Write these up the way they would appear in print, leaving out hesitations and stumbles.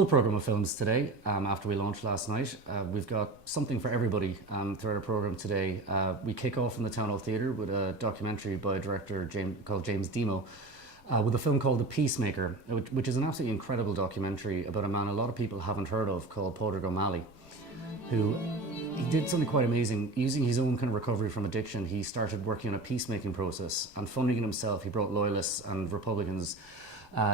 full programme of films today after we launched last night. We've got something for everybody throughout our programme today. We kick off in the Town Hall Theatre with a documentary by a director called James Demo with a film called The Peacemaker, which is an absolutely incredible documentary about a man a lot of people haven't heard of called Padraig O'Malley, who he did something quite amazing. Using his own kind of recovery from addiction, he started working on a peacemaking process and funding it himself. He brought loyalists and Republicans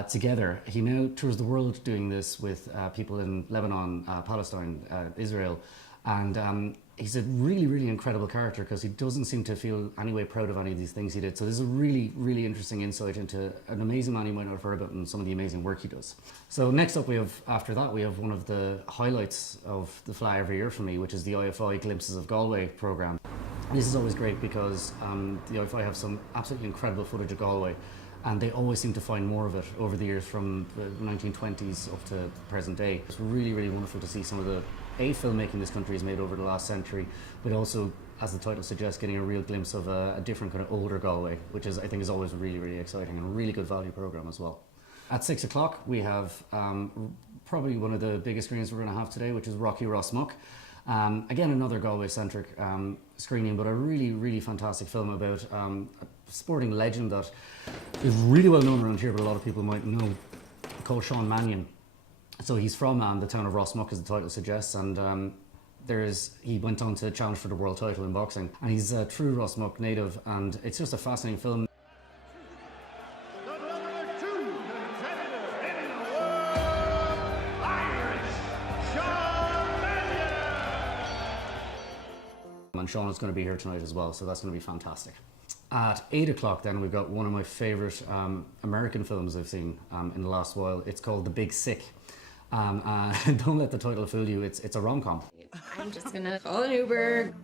together. He now tours the world doing this with people in Lebanon, Palestine, Israel, and he's a really, really incredible character because he doesn't seem to feel any way proud of any of these things he did. So this is a really, really interesting insight into an amazing man you might not have heard about and some of the amazing work he does. So next up after that we have one of the highlights of the Fleadh every year for me, which is the IFI Eclipses of Galway programme. This is always great because the IFI have some absolutely incredible footage of Galway, and they always seem to find more of it over the years from the 1920s up to present day. It's really, really wonderful to see some of the filmmaking this country has made over the last century, but also, as the title suggests, getting a real glimpse of a different kind of older Galway, which I think is always really, really exciting and a really good value programme as well. At 6 o'clock we have probably one of the biggest screenings we're going to have today, which is Rocky Ross Muck. Again, another Galway-centric screening, but a really, really fantastic film about a sporting legend that is really well known around here, but a lot of people might know, called Sean Mannion. So he's from the town of Rossmuck, as the title suggests, and he went on to challenge for the world title in boxing. And he's a true Rossmuck native, and it's just a fascinating film. And Sean is going to be here tonight as well, so that's going to be fantastic. At 8 o'clock then we've got one of my favourite American films I've seen in the last while. It's called The Big Sick. Don't let the title fool you, it's a rom-com. I'm just going to call an Uber.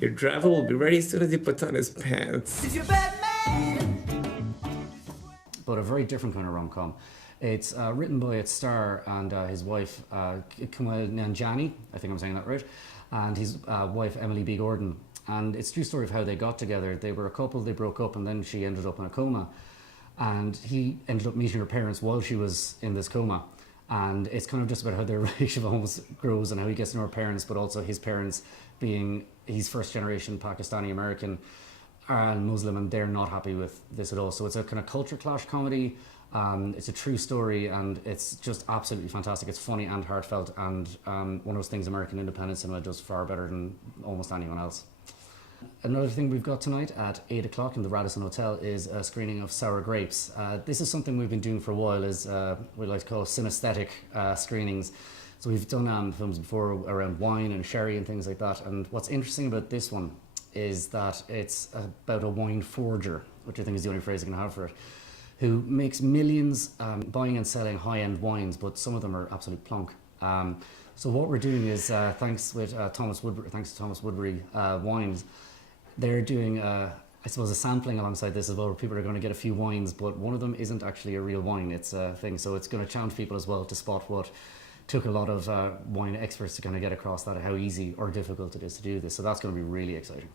Your driver will be ready as soon as he puts on his pants. Is your Batman? But a very different kind of rom-com. It's written by its star and his wife, Kumail Nanjiani, I think I'm saying that right, and his wife, Emily B. Gordon. And it's a true story of how they got together. They were a couple, they broke up, and then she ended up in a coma. And he ended up meeting her parents while she was in this coma. And it's kind of just about how their relationship almost grows and how he gets to know her parents, but also his parents being, he's first generation Pakistani American and Muslim, and they're not happy with this at all. So it's a kind of culture clash comedy. It's a true story, and it's just absolutely fantastic. It's funny and heartfelt, and one of those things American independent cinema does far better than almost anyone else. Another thing we've got tonight at 8 o'clock in the Radisson Hotel is a screening of Sour Grapes. This is something we've been doing for a while, is we like to call synesthetic screenings. So we've done films before around wine and sherry and things like that, and what's interesting about this one is that it's about a wine forger, which I think is the only phrase I can have for it, who makes millions buying and selling high-end wines, but some of them are absolute plonk. So what we're doing is, thanks to Thomas Woodbury Wines, they're doing, I suppose, a sampling alongside this as well, where people are going to get a few wines, but one of them isn't actually a real wine, it's a thing. So it's going to challenge people as well to spot what took a lot of wine experts to kind of get across that, how easy or difficult it is to do this. So that's going to be really exciting.